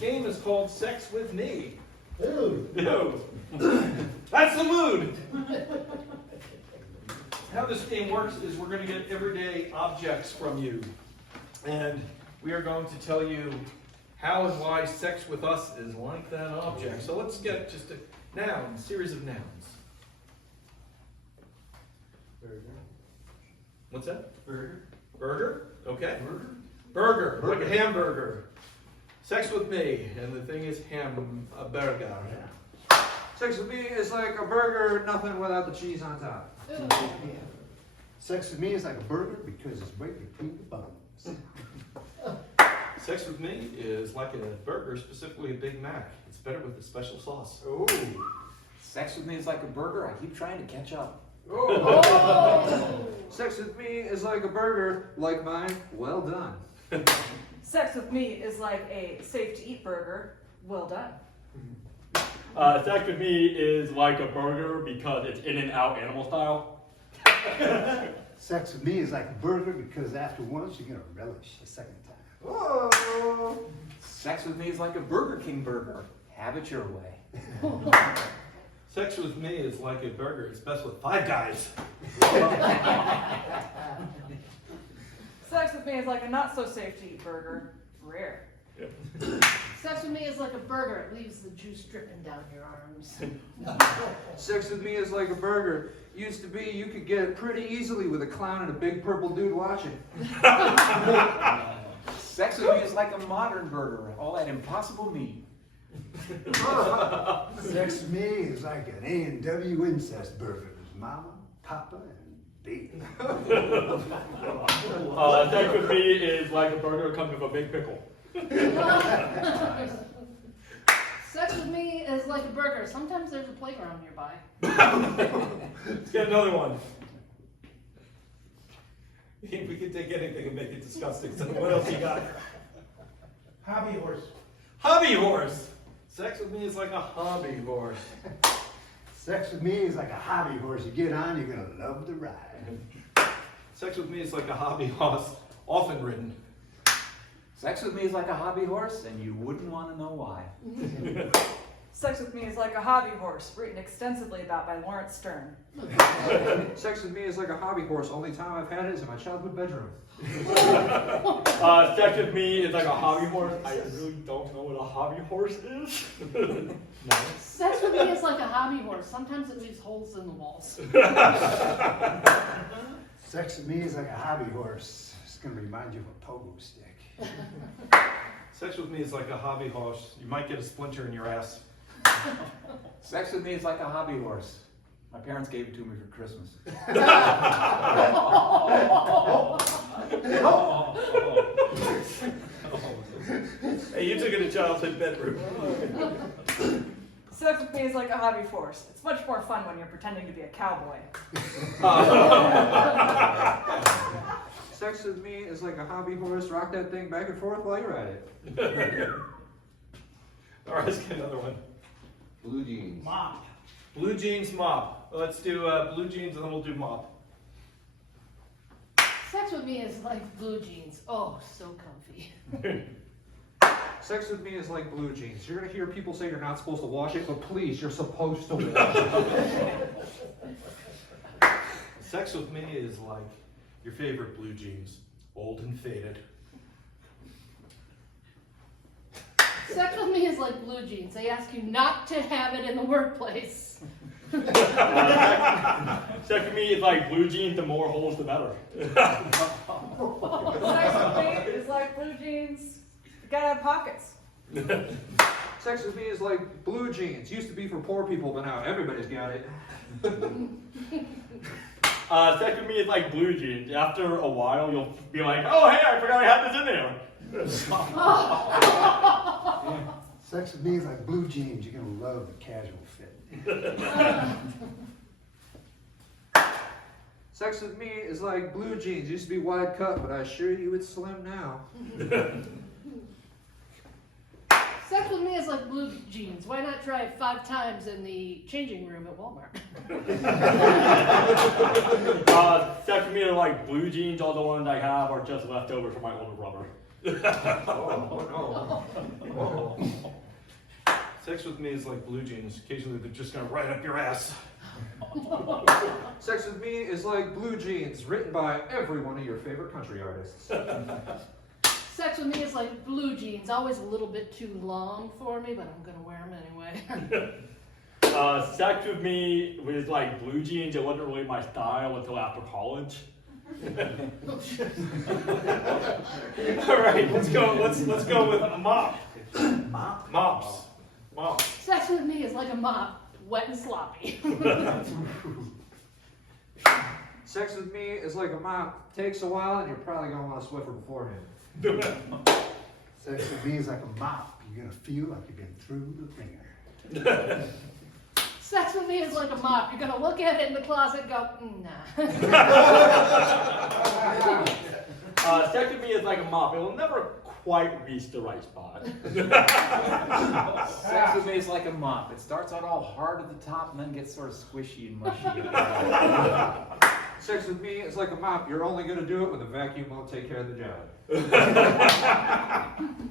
game is called Sex with Me. Ooh. No. That's the mood. How this game works is we're going to get everyday objects from you. And we are going to tell you how and why sex with us is like that object. So let's get just a noun, series of nouns. Burger. What's that? Burger. Burger? Okay. Burger. Burger, like a hamburger. Sex with me, and the thing is a burger. Sex with me is like a burger, nothing without the cheese on top. Sex with me is like a burger because it's right between the buns. Sex with me is like a burger, specifically a Big Mac. It's better with a special sauce. Oh. Sex with me is like a burger. I keep trying to catch up. Oh. Sex with me is like a burger, like mine. Well done. Sex with me is like a safe-to-eat burger. Well done. Sex with me is like a burger because it's In-N-Out animal style. Sex with me is like a burger because after once you're going to relish a second time. Oh. Sex with me is like a Burger King burger. Have it your way. Sex with me is like a burger. It's best with 5 guys. Sex with me is like a not-so-safe-to-eat burger. Rare. Sex with me is like a burger. It leaves the juice dripping down your arms. Sex with me is like a burger. Used to be you could get it pretty easily with a clown and a big purple dude watching. Sex with me is like a modern burger. All that impossible meat. Sex with me is like an A&W incest burger. There's mama, papa, and baby. Sex with me is like a burger comes with a big pickle. Sex with me is like a burger. Sometimes there's a playground nearby. Let's get another one. We can take anything and make it disgusting. So what else you got? Hobby horse. Hobby horse. Sex with me is like a hobby horse. Sex with me is like a hobby horse. You get on, you're going to love the ride. Sex with me is like a hobby horse, often ridden. Sex with me is like a hobby horse, and you wouldn't want to know why. Sex with me is like a hobby horse, written extensively about by Lawrence Stern. Sex with me is like a hobby horse. Only time I've had it is in my childhood bedroom. Sex with me is like a hobby horse. I really don't know what a hobby horse is. Sex with me is like a hobby horse. Sometimes it leaves holes in the walls. Sex with me is like a hobby horse. It's going to remind you of a pogo stick. Sex with me is like a hobby horse. You might get a splinter in your ass. Sex with me is like a hobby horse. My parents gave it to me for Christmas. Hey, you took it to childhood bedroom. Sex with me is like a hobby horse. It's much more fun when you're pretending to be a cowboy. Sex with me is like a hobby horse. Rock that thing back and forth while you're at it. All right, let's get another one. Blue jeans. Mop. Blue jeans mop. Let's do blue jeans and then we'll do mop. Sex with me is like blue jeans. Oh, so comfy. Sex with me is like blue jeans. You're going to hear people say you're not supposed to wash it, but please, you're supposed to wash it. Sex with me is like your favorite blue jeans, old and faded. Sex with me is like blue jeans. They ask you not to have it in the workplace. Sex with me is like blue jeans. The more holes, the better. Sex with me is like blue jeans. You gotta have pockets. Sex with me is like blue jeans. Used to be for poor people, but now everybody's got it. Sex with me is like blue jeans. After a while, you'll be like, oh, hey, I forgot I had this in there. Sex with me is like blue jeans. You're going to love the casual fit. Sex with me is like blue jeans. Used to be wide cut, but I assure you it's slim now. Sex with me is like blue jeans. Why not try it 5 times in the changing room at Walmart? Sex with me is like blue jeans. All the ones I have are just leftover from my older brother. Oh, no. Sex with me is like blue jeans. Occasionally they're just gonna right up your ass. Sex with me is like Blue Jeans, written by every one of your favorite country artists. Sex with me is like blue jeans, always a little bit too long for me, but I'm gonna wear them anyway. Sex with me was like blue jeans. It wasn't really my style until after college. All right, let's go. Let's go with a mop. Mop? Mops. Mops. Sex with me is like a mop, wet and sloppy. Sex with me is like a mop. Takes a while, and you're probably gonna want a Swiffer beforehand. Sex with me is like a mop. You're gonna feel like you've been through the ringer. Sex with me is like a mop. You're gonna look at it in the closet and go, nah. Sex with me is like a mop. It will never quite reach the right spot. Sex with me is like a mop. It starts out all hard at the top and then gets sort of squishy and mushy. Sex with me is like a mop. You're only gonna do it when the vacuum won't take care of the job.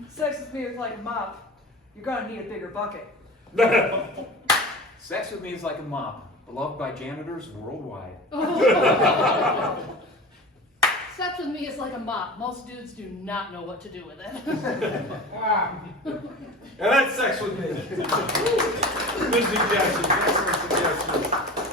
Sex with me is like a mop. You're gonna need a bigger bucket. Sex with me is like a mop, beloved by janitors worldwide. Sex with me is like a mop. Most dudes do not know what to do with it. And that's sex with me. Good suggestion. Excellent suggestion.